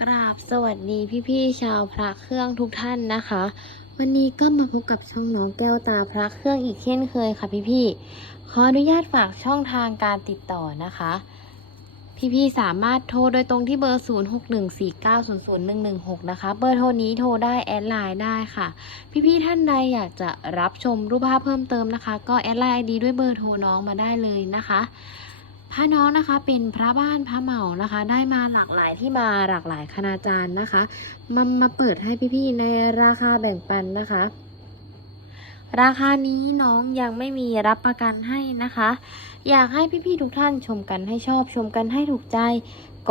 กราบสวัสดีพี่ๆชาวพระเครื่องทุกท่านนะคะ วันนี้ก็มาพบกับช่องน้องแก้วตาพระเครื่องอีกเช่นเคยค่ะพี่ๆขออนุญาตฝากช่องทางการติดต่อนะคะ พี่ๆสามารถโทรโดยตรงที่เบอร์ 0614900116 นะคะ เบอร์โทรนี้โทรได้แอดไลน์ได้ค่ะ พี่ๆท่านใดอยากจะรับชมรูปภาพเพิ่มเติมนะคะ ก็แอดไลน์ดีด้วยเบอร์โทรน้องมาได้เลยนะคะ พระน้องนะคะเป็นพระบ้านพระเหมานะคะ ได้มาหลากหลายที่มาหลากหลายคณาจารย์นะคะมามาเปิดให้พี่ๆในราคาแบ่งปันนะคะ ราคานี้น้องยังไม่มีรับประกันให้นะคะ อยากให้พี่ๆทุกท่านชมกันให้ชอบชมกันให้ถูกใจ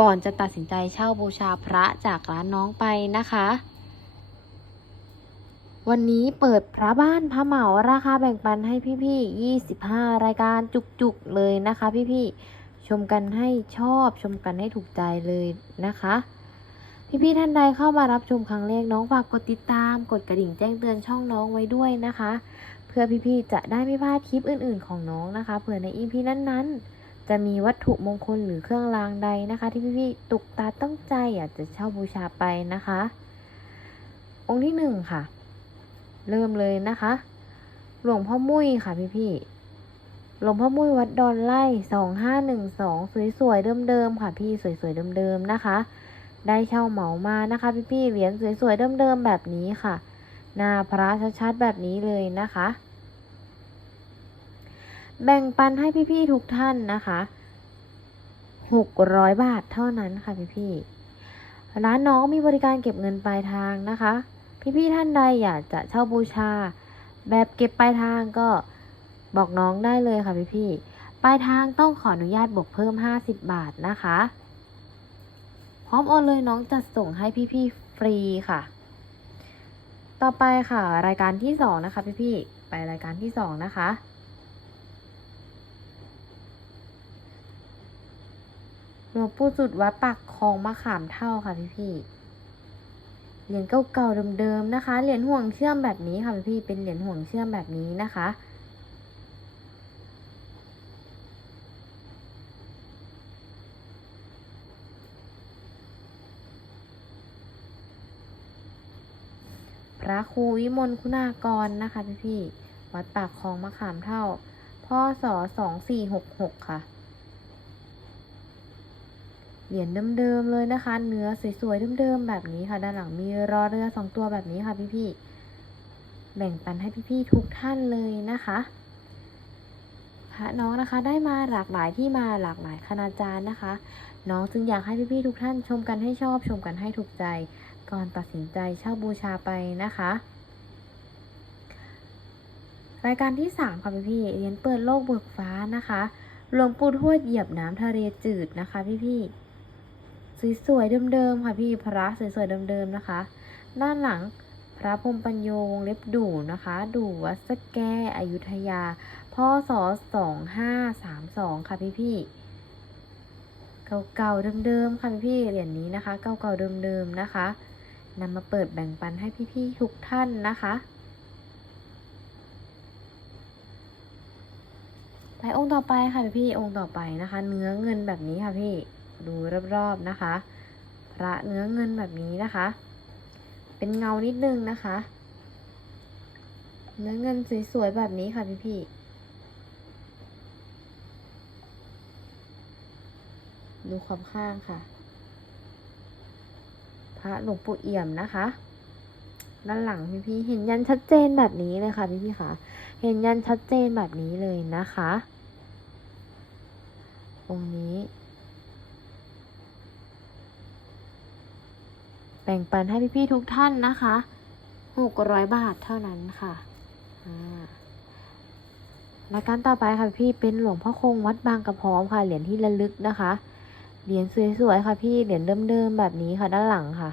ก่อนจะตัดสินใจเช่าบูชาพระจากร้านน้องไปนะคะ วันนี้เปิดพระบ้านพระเหมาราคาแบ่งปันให้พี่ๆ 25 รายการจุกๆเลยนะคะ พี่ๆ ชมกันให้ชอบชมกันให้ถูกใจเลยนะคะ พี่ๆ ท่านใดเข้ามารับชมครั้งแรกน้องฝากกดติดตาม กดกระดิ่งแจ้งเตือนช่องน้องไว้ด้วยนะคะ เพื่อพี่ๆ จะได้ไม่พลาดคลิปอื่นๆ ของน้องนะคะ เผื่อในอีพีนั้นๆ จะมีวัตถุมงคลหรือเครื่องรางใดนะคะ ที่พี่ๆ ตุกตาต้องใจอยากจะเช่าบูชาไปนะคะ องค์ที่หนึ่งค่ะ เริ่มเลยนะคะ หลวงพ่อมุ้ยค่ะพี่พี่ๆหลวงพ่อมุ้ยวัดดอนไร่สองห้าหนึ่งสองสวยๆเดิมๆค่ะพี่สวยๆเดิมๆนะคะ ได้เช่าเหมามานะคะ พี่พี่ๆเหรียญสวยๆเดิมๆแบบนี้ค่ะ หน้าพระชัดๆแบบนี้เลยนะคะ แบ่งปันให้พี่ๆทุกท่านนะคะหกร้อยบาทเท่านั้นค่ะพี่พี่ๆร้านน้องมีบริการเก็บเงินปลายทางนะคะ พี่ๆท่านใดอยากจะเช่าบูชา แบบเก็บปลายทางก็บอกน้องได้เลยค่ะพี่ๆปลายทางต้องขออนุญาตบวกเพิ่ม 50 บาทนะคะ พร้อมโอนเลยน้องจะส่งให้พี่ๆฟรีค่ะ ต่อไปค่ะ รายการที่สองนะคะพี่ๆไปรายการที่สองนะคะหลวงปู่จุดวัดปากคลองมะขามเท่าค่ะพี่ๆ เหรียญเก่าๆเดิมๆนะคะ เหรียญห่วงเชื่อมแบบนี้ค่ะพี่เป็นเหรียญห่วงเชื่อมแบบนี้นะคะ พระครูวิมลคุณากรนะคะพี่ๆวัดปากคลองมะขามเท่าพ่อสอสองสี่หกหกค่ะ เหรียญเดิมๆเลยนะคะ เนื้อสวยๆเดิมๆแบบนี้ค่ะ ด้านหลังมีรอเรือสองตัวแบบนี้ค่ะพี่ๆแบ่งปันให้พี่ๆทุกท่านเลยนะคะพระน้องนะคะได้มาหลากหลายที่มาหลากหลายคณาจารย์นะคะ น้องจึงอยากให้พี่ๆทุกท่านชมกันให้ชอบชมกันให้ถูกใจ ก่อนตัดสินใจเช่าบูชาไปนะคะรายการที่สามค่ะพี่ๆเหรียญเปิดโลกเบิกฟ้านะคะ หลวงปู่ทวดเหยียบน้ำทะเลจืดนะคะพี่ๆ สวยๆเดิมๆค่ะพี่พระสวยๆเดิมๆนะคะ ด้านหลังพระพรมปัญโยวงเล็บดูนะคะ ดูวัดสแกอยุธยาพศสองห้าสามสองค่ะพี่พี่ๆเก่าๆเดิมๆค่ะพี่พี่เหรียญนี้นะคะ เก่าๆเดิมๆนะคะนำมาเปิดแบ่งปันให้พี่ๆทุกท่านนะคะไปองค์ต่อไปค่ะพี่องค์ต่อไปนะคะ เนื้อเงินแบบนี้ค่ะพี่ ดูรอบๆนะคะ พระเนื้อเงินแบบนี้นะคะ เป็นเงานิดนึงนะคะ เนื้อเงินสวยๆแบบนี้ค่ะพี่ๆดูขอบข้างค่ะ พระหลวงปู่เอี่ยมนะคะ ด้านหลังพี่ๆเห็นยันชัดเจนแบบนี้เลยค่ะพี่ๆค่ะ เห็นยันชัดเจนแบบนี้เลยนะคะองค์นี้ บ่งปันให้พี่ๆทุกท่านนะคะหกร้อยบาทเท่านั้นค่ะอ่ารายการต่อไปค่ะพี่เป็นหลวงพ่อคงวัดบางกระพร้อมค่ะเหรียญที่ระลึกนะคะ เหรียญสวยๆค่ะพี่เหรียญเดิมๆแบบนี้ค่ะด้านหลังค่ะ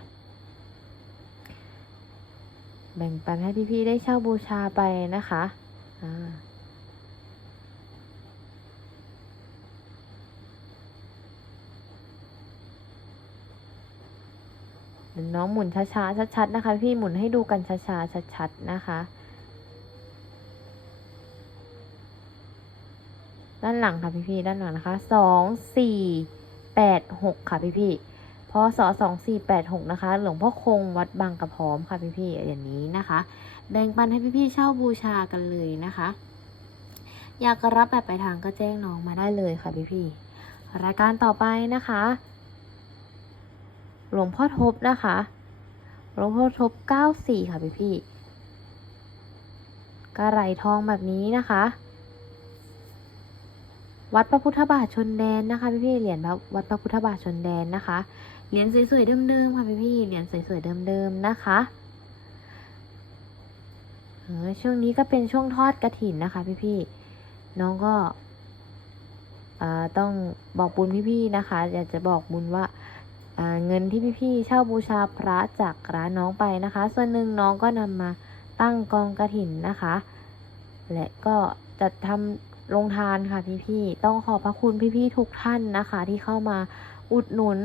แบ่งปันให้พี่ๆได้เช่าบูชาไปนะคะอ่า เดี๋ยว น้องหมุนช้าๆชัดๆนะคะ พี่หมุนให้ดูกันช้าๆชัดๆนะคะ ด้านหลังค่ะพี่ๆด้านหลังนะคะสองสี่แปดหกค่ะพี่พี่พศ2486นะคะ หลวงพ่อคงวัดบางกระพร้อมค่ะพี่ๆอย่างนี้นะคะ แบ่งปันให้พี่ๆเช่าบูชากันเลยนะคะ อยากรับแบบไปทางก็แจ้งน้องมาได้เลยค่ะพี่ๆรายการต่อไปนะคะ หลวงพ่อทบนะคะ หลวงพ่อทบ94ค่ะพี่ๆกระไรทองแบบนี้นะคะ วัดพระพุทธบาทชนแดนนะคะพี่ๆเหรียญพระวัดพระพุทธบาทชนแดนนะคะ เหรียญสวยๆเดิมๆค่ะพี่พี่เหรียญสวยๆเดิมๆนะคะเออช่วงนี้ก็เป็นช่วงทอดกระถินนะคะ พี่พี่น้องก็อ่าต้องบอกบุญพี่พี่ๆนะคะ อยากจะบอกบุญว่า เงินที่พี่ๆเช่าบูชาพระจากร้านน้องไปนะคะ ส่วนหนึ่งน้องก็นำมาตั้งกองกระถินนะคะ และก็จัดทำโรงทานค่ะพี่ๆต้องขอบพระคุณพี่พี่ๆทุกท่านนะคะ ที่เข้ามาอุดหนุน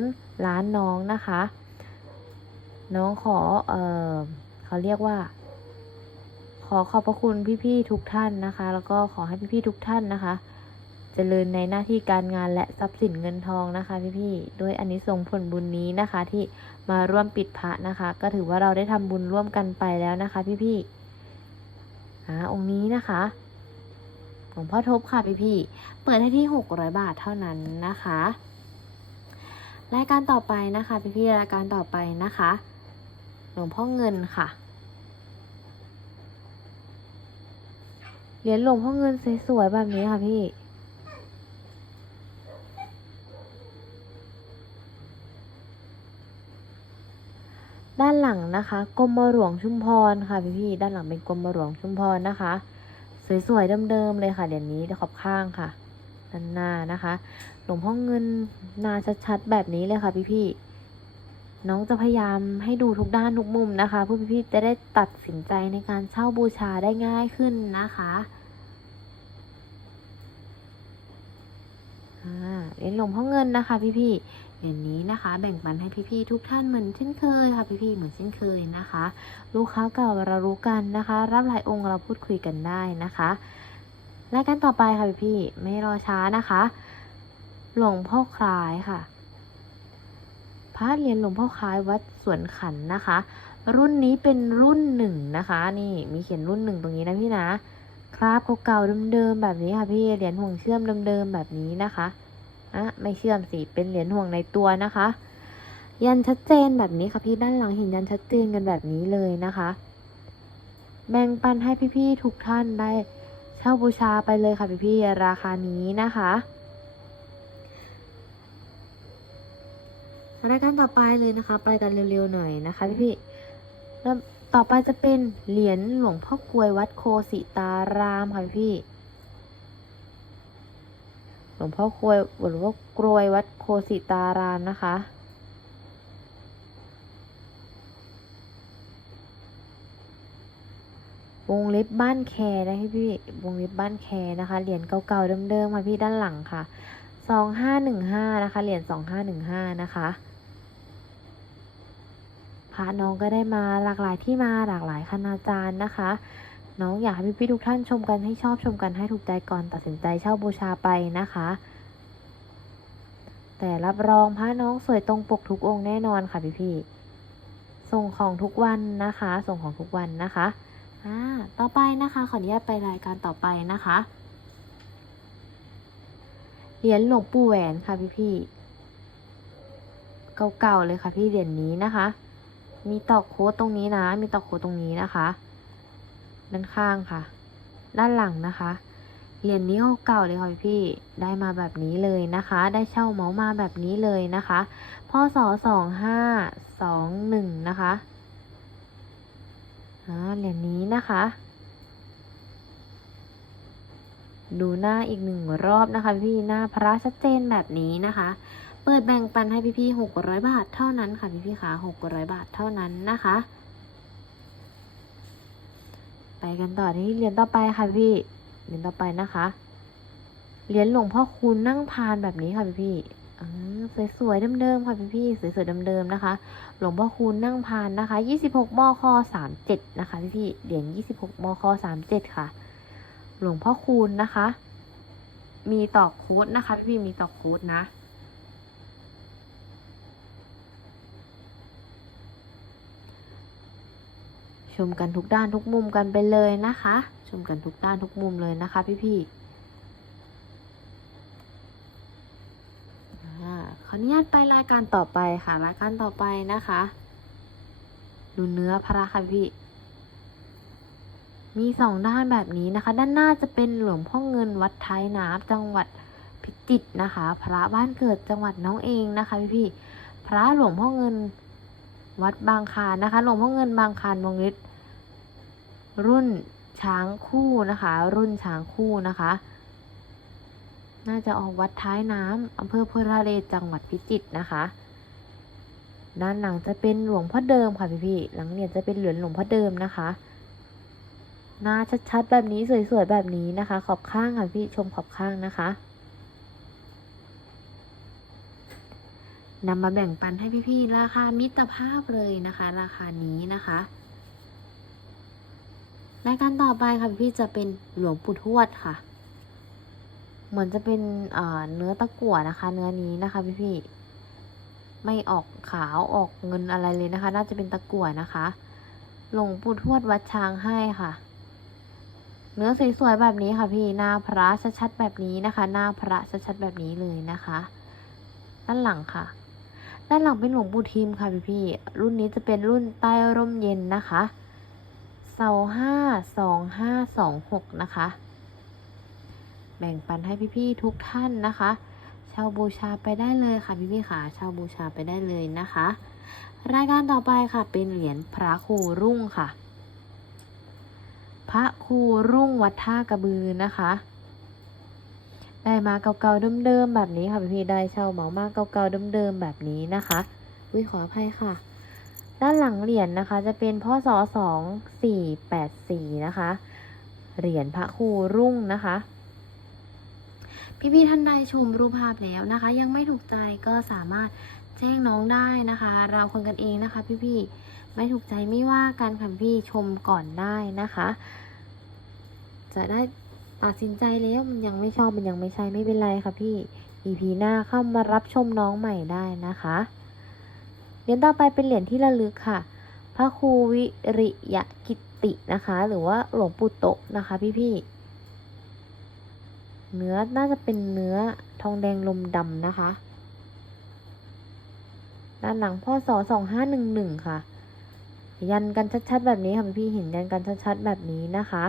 ร้านน้องนะคะ น้องขอเออเขาเรียกว่า ขอขอบพระคุณพี่ๆทุกท่านนะคะ แล้วก็ขอให้พี่ๆทุกท่านนะคะ เจริญในหน้าที่การงานและทรัพย์สินเงินทองนะคะพี่ๆด้วยอันนี้ส่งผลบุญนี้นะคะ ที่มาร่วมปิดพระนะคะ ก็ถือว่าเราได้ทำบุญร่วมกันไปแล้วนะคะ พี่ๆอ่าองค์นี้นะคะหลวงพ่อทบค่ะพี่ๆเปิดให้ที่หกร้อยบาทเท่านั้นนะคะ รายการต่อไปนะคะพี่ๆรายการต่อไปนะคะ หลวงพ่อเงินค่ะเหรียญหลวงพ่อเงินสวยๆแบบนี้ค่ะพี่ ด้านหลังนะคะกรมหลวงชุมพรค่ะพี่พี่ด้านหลังเป็นกรมหลวงชุมพรนะคะ สวยๆเดิมๆเลยค่ะเดี๋ยวนี้ขอบข้างค่ะด้านหน้านะคะหลวงพ่อเงินนาชัดๆแบบนี้เลยค่ะพี่พี่น้องจะพยายามให้ดูทุกด้านทุกมุมนะคะเพื่อพี่ๆจะได้ตัดสินใจในการเช่าบูชาได้ง่ายขึ้นนะคะอ่า เหรียญหลวงพ่อเงินนะคะ พี่ๆเหรียญนี้นะคะ แบ่งปันให้พี่ๆทุกท่านเหมือนเช่นเคยค่ะพี่ๆเหมือนเช่นเคยนะคะ ลูกค้าเก่าเรารู้กันนะคะ รับหลายองค์เราพูดคุยกันได้นะคะรายการต่อไปค่ะพี่ๆไม่รอช้านะคะ หลวงพ่อคล้ายค่ะพระเหรียญหลวงพ่อคล้ายวัดสวนขันนะคะ รุ่นนี้เป็นรุ่นหนึ่งนะคะ นี่มีเขียนรุ่นหนึ่งตรงนี้นะพี่นะ คราบเก่าๆเดิมๆแบบนี้ค่ะพี่เหรียญห่วงเชื่อมเดิมๆแบบนี้นะคะอะไม่เชื่อมสิเป็นเหรียญห่วงในตัวนะคะ ยันชัดเจนแบบนี้ค่ะพี่ด้านหลังเห็นยันชัดเจนกันแบบนี้เลยนะคะ แบ่งปันให้พี่ๆทุกท่านได้เช่าบูชาไปเลยค่ะพี่ๆราคานี้นะคะรายการต่อไปเลยนะคะ ไปกันเร็วๆหน่อยนะคะพี่ๆแล้ว ต่อไปจะเป็นเหรียญหลวงพ่อกวยวัดโคสิตารามค่ะพี่ หลวงพ่อกวยหลวงพ่อกลวยวัดโคสิตารามนะคะ วงเล็บบ้านแคร์นะพี่พี่วงเล็บบ้านแคร์นะคะ เหรียญเก่าๆเดิมๆค่ะพี่ด้านหลังค่ะ สองห้าหนึ่งห้านะคะ เหรียญสองห้าหนึ่งห้านะคะ พระน้องก็ได้มาหลากหลายที่มาหลากหลายคณาจารย์นะคะ น้องอยากให้พี่ๆทุกท่านชมกันให้ชอบชมกันให้ถูกใจก่อนตัดสินใจเช่าบูชาไปนะคะ แต่รับรองพระน้องสวยตรงปกทุกองค์แน่นอนค่ะพี่ๆส่งของทุกวันนะคะ ส่งของทุกวันนะคะอ่าต่อไปนะคะขออนุญาตไปรายการต่อไปนะคะเหรียญหลวงปู่แหวนค่ะพี่พี่ๆเก่าๆเลยค่ะพี่เหรียญนี้นะคะ มีตอกโค้ดตรงนี้นะ มีตอกโค้ดตรงนี้นะคะ ด้านข้างค่ะ ด้านหลังนะคะ เหรียญนี้เก่าเลยค่ะพี่ ได้มาแบบนี้เลยนะคะ ได้เช่าเหมามาแบบนี้เลยนะคะพศสองห้าสองหนึ่งนะคะเหรียญนี้นะคะ ดูหน้าอีกหนึ่งรอบนะคะ พี่หน้าพระชัดเจนแบบนี้นะคะ เปิดแบ่งปันให้พี่ๆหกร้อยบาทเท่านั้นค่ะพี่ๆค่ะหกร้อยบาทเท่านั้นนะคะ ไปกันต่อที่เหรียญต่อไปค่ะพี่เหรียญต่อไปนะคะเหรียญหลวงพ่อคูณนั่งพานแบบนี้ค่ะพี่ๆอ่าสวยๆเดิมๆค่ะพี่ๆสวยๆเดิมๆนะคะ หลวงพ่อคูณนั่งพานนะคะ26มค37นะคะพี่พี่ๆเหรียญ26มค37ค่ะ หลวงพ่อคูณนะคะ มีตอกค้ดนะคะพี่พี่ๆมีตอกค้ดนะ มกันทุกด้านทุกมุมกันไปเลยนะคะ ชมกันทุกด้านทุกมุมเลยนะคะ พี่ๆขออนุญาตไปรายการต่อไปค่ะรายการต่อไปนะคะ ดูเนื้อพระค่ะพี่ มีสองด้านแบบนี้นะคะ ด้านหน้าจะเป็นหลวงพ่อเงินวัดท้ายน้ำจังหวัดพิจิตรนะคะ พระบ้านเกิดจังหวัดน้องเองนะคะ พี่พี่ๆพระหลวงพ่อเงินวัดบางคานนะคะ หลวงพ่อเงินบางคานวงฤทธิ์ รุ่นช้างคู่นะคะ รุ่นช้างคู่นะคะ น่าจะออกวัดท้ายน้ำอำเภอพุทธเรศจังหวัดพิจิตรนะคะ ด้านหลังจะเป็นหลวงพ่อเดิมค่ะพี่พี่ๆหลังเนี่ยจะเป็นเหรียญหลวงพ่อเดิมนะคะหน้าชัดๆแบบนี้สวยๆแบบนี้นะคะ ขอบข้างค่ะพี่ชมขอบข้างนะคะนำมาแบ่งปันให้พี่ๆราคามิตรภาพเลยนะคะ ราคานี้นะคะ รายการต่อไปค่ะพี่จะเป็นหลวงปู่ทวดค่ะ เหมือนจะเป็นเนื้อตะกั่วนะคะ เนื้อนี้นะคะพี่ๆไม่ออกขาวออกเงินอะไรเลยนะคะ น่าจะเป็นตะกั่วนะคะ หลวงปู่ทวดวัดช้างให้ค่ะ เนื้อสวยๆแบบนี้ค่ะพี่ หน้าพระชัดๆแบบนี้นะคะ หน้าพระชัดๆแบบนี้เลยนะคะ ด้านหลังค่ะ ด้านหลังเป็นหลวงปู่ทิมค่ะพี่พี่รุ่นนี้จะเป็นรุ่นใต้ร่มเย็นนะคะ เสาห้าสองห้าสองหกนะคะ แบ่งปันให้พี่ๆทุกท่านนะคะเช่าบูชาไปได้เลยค่ะพี่พี่ๆค่ะเช่าบูชาไปได้เลยนะคะ รายการต่อไปค่ะเป็นเหรียญพระครูรุ่งค่ะ พระครูรุ่งวัดท่ากระบือนะคะ ได้มาเก่าๆเดิมๆแบบนี้ค่ะพี่ๆได้เช่าเหมามากเก่าๆเดิมๆแบบนี้นะคะวิขออภัยค่ะ ด้านหลังเหรียญนะคะจะเป็นพ่อสอสองสี่แปดสี่นะคะ เหรียญพระครูรุ่งนะคะพี่ๆท่านใดชมรูปภาพแล้วนะคะ ยังไม่ถูกใจก็สามารถแจ้งน้องได้นะคะ เราคนกันเองนะคะ พี่ๆไม่ถูกใจไม่ว่ากันค่ะพี่ชมก่อนได้นะคะ จะได้ตัดสินใจแล้วมันยังไม่ชอบมันยังไม่ใช่ไม่เป็นไรค่ะพี่ EP หน้าเข้ามารับชมน้องใหม่ได้นะคะ เหรียญต่อไปเป็นเหรียญที่ระลึกค่ะ พระครูวิริยกิตตินะคะ หรือว่าหลวงปู่โตะนะคะพี่ๆ เนื้อน่าจะเป็นเนื้อทองแดงลมดำนะคะ ด้านหลังพ่อสอสองห้าหนึ่งหนึ่งค่ะ ยันกันชัดๆแบบนี้ค่ะพี่เห็นยันกันชัดๆแบบนี้นะคะ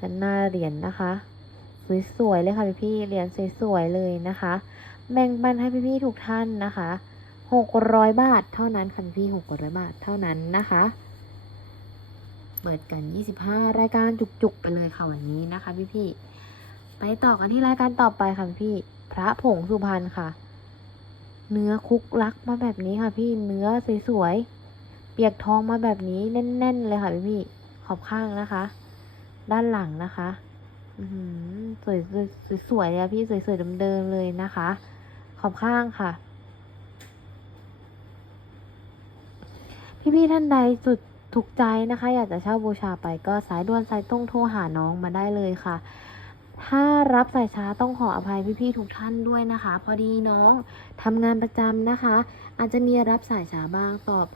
ด้านหน้าเหรียญนะคะ สวยๆเลยค่ะพี่เหรียญสวยๆเลยนะคะ แบ่งปันให้พี่ๆทุกท่านนะคะหกร้อยบาทเท่านั้นค่ะพี่หกร้อยบาทเท่านั้นนะคะ เปิดกัน25รายการจุกๆไปเลยค่ะวันนี้นะคะพี่ๆไปต่อกันที่รายการต่อไปค่ะพี่พระผงสุพรรณค่ะ เนื้อคุกลักมาแบบนี้ค่ะ พี่เนื้อสวยๆเปียกทองมาแบบนี้แน่น ๆ เลยค่ะพี่พี่ๆขอบข้างนะคะ ด้านหลังนะคะอือหือสวยๆสวยๆเลยพี่สวยๆเดิมๆเลยนะคะ ขอบข้างค่ะ พี่ๆท่านใดสุดถูกใจนะคะ อยากจะเช่าบูชาไปก็สายด่วนสายตรงโทรหาน้องมาได้เลยค่ะ ถ้ารับสายช้าต้องขออภัยพี่ๆทุกท่านด้วยนะคะ พอดีน้องทำงานประจำนะคะ อาจจะมีรับสายช้าบ้างตอบ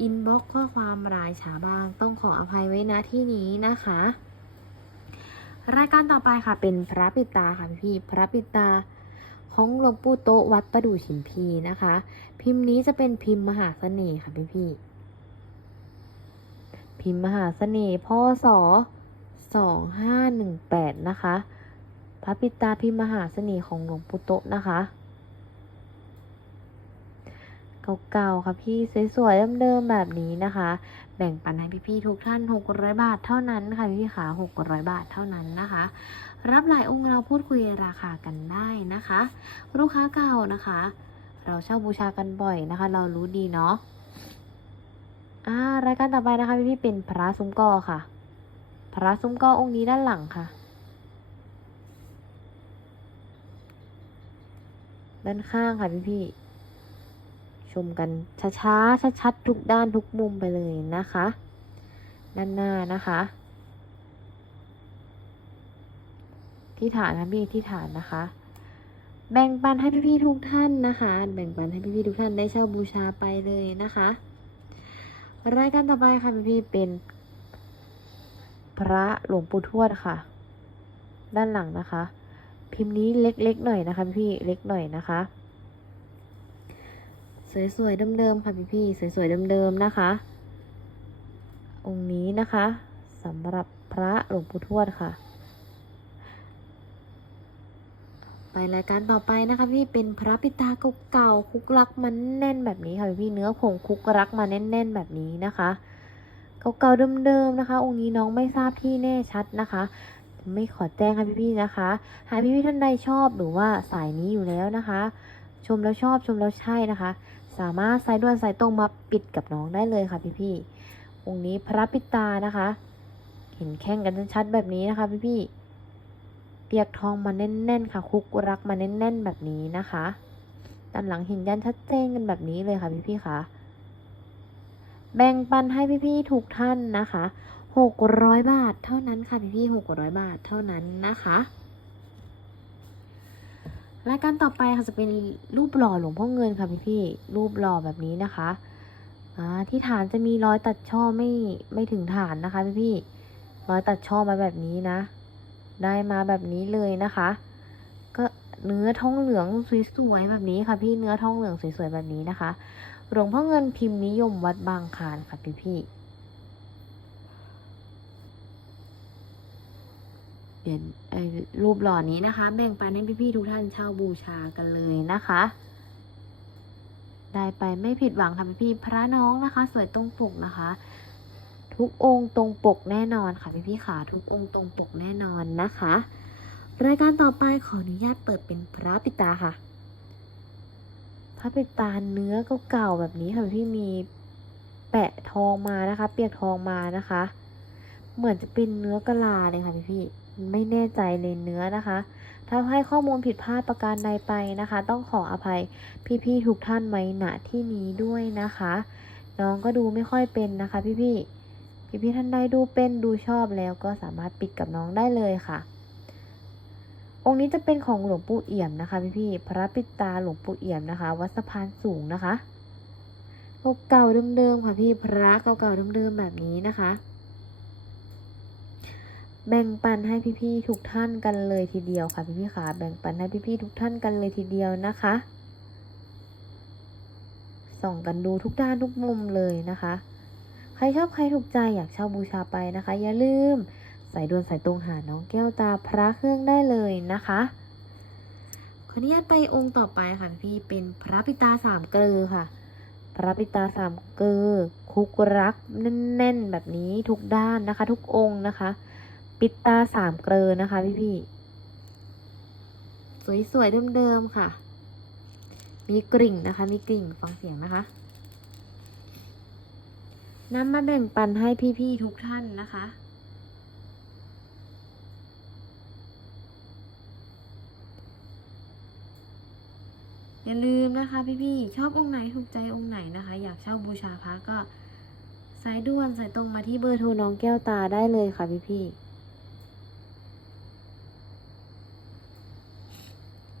อินบ็อกข้อความรายช้าบ้าง ต้องขออภัยไว้นะที่นี้นะคะ รายการต่อไปค่ะเป็นพระปิตาค่ะพี่พระปิตา ของหลวงปู่โตวัดประดู่ฉิมพีนะคะ พิมพ์นี้จะเป็นพิมพ์มหาเสน่ห์ค่ะพี่ๆพิมพ์มหาเสน่ห์พ่อสอสองห้าหนึ่งแปดนะคะ พระปิตาพิมพ์มหาเสน่ห์ของหลวงปู่โตนะคะ เก่าๆ ค่ะพี่สวยๆเดิมๆแบบนี้นะคะ แบ่งปันให้พี่ๆทุกท่าน 600 บาทเท่านั้นค่ะพี่ขา600 บาทเท่านั้นนะคะ รับหลายองค์เราพูดคุยราคากันได้นะคะ ลูกค้าเก่านะคะ เราเช่าบูชากันบ่อยนะคะ เรารู้ดีเนาะอ่ารายการต่อไปนะคะพี่พี่เป็นพระซุ้มกอค่ะ พระซุ้มกอองค์นี้ด้านหลังค่ะ ด้านข้างค่ะพี่พี่ชมกันช้าๆชัดๆทุกด้านทุกมุมไปเลยนะคะ ด้านหน้านะคะ ที่ฐานนะพี่ที่ฐานนะคะ แบ่งปันให้พี่ๆทุกท่านนะคะ แบ่งปันให้พี่ๆทุกท่านได้เช่าบูชาไปเลยนะคะ รายการต่อไปค่ะพี่พี่ๆเป็นพระหลวงปู่ทวดค่ะ ด้านหลังนะคะ พิมพ์นี้เล็กๆหน่อยนะคะ พี่เล็กหน่อยนะคะ สวยๆเดิมๆค่ะพี่พี่ๆสวยๆเดิมๆนะคะ องค์นี้นะคะสำหรับพระหลวงปู่ทวดค่ะ ไปรายการต่อไปนะคะพี่เป็นพระปิตาเก่าๆคุกรักมันแน่นแบบนี้ค่ะพี่เนื้อผงคุกรักมาแน่น ๆ แบบนี้นะคะเก่าๆเดิมๆนะคะ องค์นี้น้องไม่ทราบที่แน่ชัดนะคะ ไม่ขอแจ้งค่ะพี่ๆนะคะ หากพี่ๆท่านใดชอบหรือว่าสายนี้อยู่แล้วนะคะ ชมแล้วชอบชมแล้วใช่นะคะ สามารถสายด่วนสายตรงมาปิดกับน้องได้เลยค่ะพี่ๆองค์นี้พระปิตานะคะ เห็นแข้งกันชัดๆแบบนี้นะคะพี่ๆ เปียกทองมาแน่นๆค่ะ คุกรักมาแน่นๆแบบนี้นะคะด้านหลังเห็นยันชัดเจนกันแบบนี้เลยค่ะพี่ๆค่ะ แบ่งปันให้พี่ๆทุกท่านนะคะหกร้อยบาทเท่านั้นค่ะพี่ๆหกร้อยบาทเท่านั้นนะคะรายการต่อไปค่ะจะเป็นรูปหล่อหลวงพ่อเงินค่ะพี่พี่ๆรูปหล่อแบบนี้นะคะอ่าที่ฐานจะมีรอยตัดช่อไม่ไม่ถึงฐานนะคะพี่พี่ๆรอยตัดช่อมาแบบนี้นะ ได้มาแบบนี้เลยนะคะ ก็เนื้อทองเหลืองสวยๆแบบนี้ค่ะ พี่เนื้อทองเหลืองสวยๆแบบนี้นะคะหลวงพ่อเงินพิมพ์นิยมวัดบางคานค่ะพี่พี่ๆเดี๋ยวไอ้รูปหล่อนี้นะคะ แบ่งปันให้พี่ๆทุกท่านเช่าบูชากันเลยนะคะ ได้ไปไม่ผิดหวังค่ะพี่ๆพระน้องนะคะ สวยตรงปกนะคะ ทุกองค์ตรงปกแน่นอนค่ะพี่ๆค่ะทุกองค์ตรงปกแน่นอนนะคะ รายการต่อไปขออนุญาตเปิดเป็นพระปิตาค่ะ พระปิตาเนื้อเก่าๆแบบนี้ค่ะพี่มีแปะทองมานะคะ เปียกทองมานะคะ เหมือนจะเป็นเนื้อกะลาเลยค่ะพี่พี่ไม่แน่ใจเลยเนื้อนะคะ ถ้าให้ข้อมูลผิดพลาดประการใดไปนะคะ ต้องขออภัยพี่ๆทุกท่านไว้ณที่นี้ด้วยนะคะ น้องก็ดูไม่ค่อยเป็นนะคะพี่พี่ๆ พี่ๆท่านใดดูเป็นดูชอบแล้วก็สามารถปิดกับน้องได้เลยค่ะ องค์นี้จะเป็นของหลวงปู่เอี่ยมนะคะพี่พี่ๆพระปิตาหลวงปู่เอี่ยมนะคะ วัดสะพานสูงนะคะเก่าๆเดิมๆค่ะพี่พระเก่าๆเดิมๆแบบนี้นะคะ แบ่งปันให้พี่ๆทุกท่านกันเลยทีเดียวค่ะพี่ๆค่ะ แบ่งปันให้พี่ๆทุกท่านกันเลยทีเดียวนะคะส่องกันดูทุกด้านทุกมุมเลยนะคะ ใครชอบใครถูกใจอยากเช่าบูชาไปนะคะ อย่าลืมสายด่วนสายตรงหาน้องแก้วตาพระเครื่องได้เลยนะคะขออนุญาตไปองค์ต่อไปค่ะพี่เป็นพระปิตาสามเกลือค่ะ พระปิตาสามเกลือคุกรักแน่นๆแบบนี้ทุกด้านนะคะ ทุกองค์นะคะ ปิตาสามเกลือนะคะพี่พี่ๆสวยๆเดิมๆค่ะ มีกริ่งนะคะ มีกริ่งฟังเสียงนะคะ นำมาแบ่งปันให้พี่ๆทุกท่านนะคะ อย่าลืมนะคะพี่ๆชอบองค์ไหนถูกใจองค์ไหนนะคะ อยากเช่าบูชาพระก็สายด่วนสายตรงมาที่เบอร์โทรน้องแก้วตาได้เลยค่ะพี่ๆ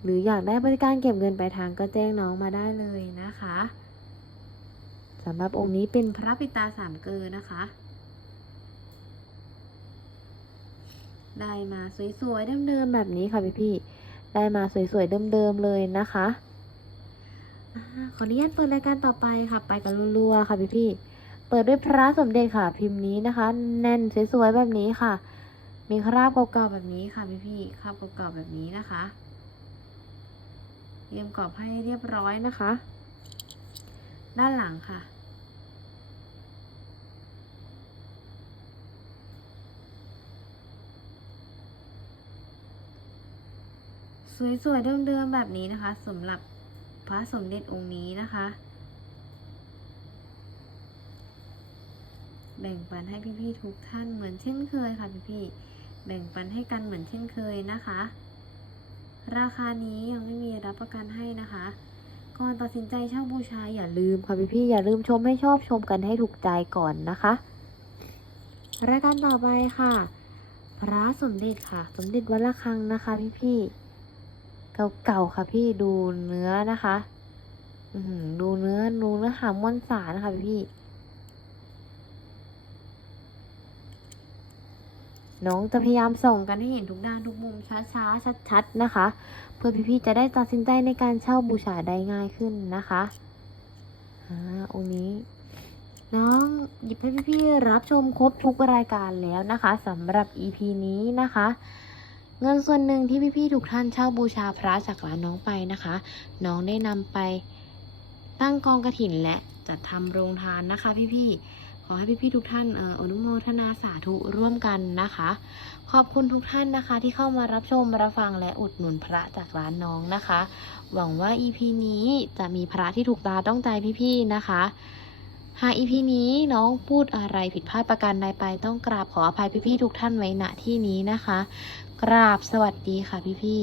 หรืออยากได้บริการเก็บเงินปลายทางก็แจ้งน้องมาได้เลยนะคะ สำหรับองค์นี้เป็นพระปิตาสามเกลอนะคะ ได้มาสวยๆเดิมๆแบบนี้ค่ะพี่ๆได้มาสวยๆเดิมๆเลยนะคะขออนุญาตเปิดรายการต่อไปค่ะ ไปกันรัวๆค่ะพี่ๆเปิดด้วยพระสมเด็จค่ะ พิมพ์นี้นะคะ แน่นสวยๆแบบนี้ค่ะ มีคราบเก่าๆแบบนี้ค่ะพี่ๆคราบเก่าๆแบบนี้นะคะเตรียมกรอบให้เรียบร้อยนะคะ ด้านหลังค่ะ สวยๆเดิมๆแบบนี้นะคะสำหรับพระสมเด็จองค์นี้นะคะ แบ่งปันให้พี่ๆทุกท่านเหมือนเช่นเคยค่ะพี่ๆแบ่งปันให้กันเหมือนเช่นเคยนะคะ ราคานี้ยังไม่มีรับประกันให้นะคะก่อนตัดสินใจเช่าบูชาอย่าลืมค่ะพี่ๆอย่าลืมชมให้ชอบชมกันให้ถูกใจก่อนนะคะ รายการต่อไปค่ะ พระสมเด็จค่ะ สมเด็จวัดระฆังนะคะพี่ๆ เก่าๆค่ะพี่ดูเนื้อนะคะดูเนื้อดูเนื้อหามวนสารนะคะพี่ น้องจะพยายามส่งกันให้เห็นทุกด้านทุกมุมช้าๆชัดๆนะคะ เพื่อพี่ๆจะได้ตัดสินใจในการเช่าบูชาได้ง่ายขึ้นนะคะอ่าองนี้ น้องหยิบให้พี่ๆรับชมครบทุกรายการแล้วนะคะสำหรับ EP นี้นะคะ เงินส่วนหนึ่งที่พี่ๆทุกท่านเช่าบูชาพระจากร้านน้องไปนะคะ น้องได้นำไปตั้งกองกระถินและจัดทำโรงทานนะคะ พี่ๆขอให้พี่ๆทุกท่านออนุโมทนาสาธุร่วมกันนะคะ ขอบคุณทุกท่านนะคะที่เข้ามารับชมรับฟังและอุดหนุนพระจากร้านน้องนะคะ หวังว่า EP นี้จะมีพระที่ถูกตาต้องใจพี่ๆนะคะหาก EP นี้น้องพูดอะไรผิดพลาดประการใดไปต้องกราบขออภัยพี่ๆทุกท่านไว้ณที่นี้นะคะ ราบสวัสดีค่ะพี่พี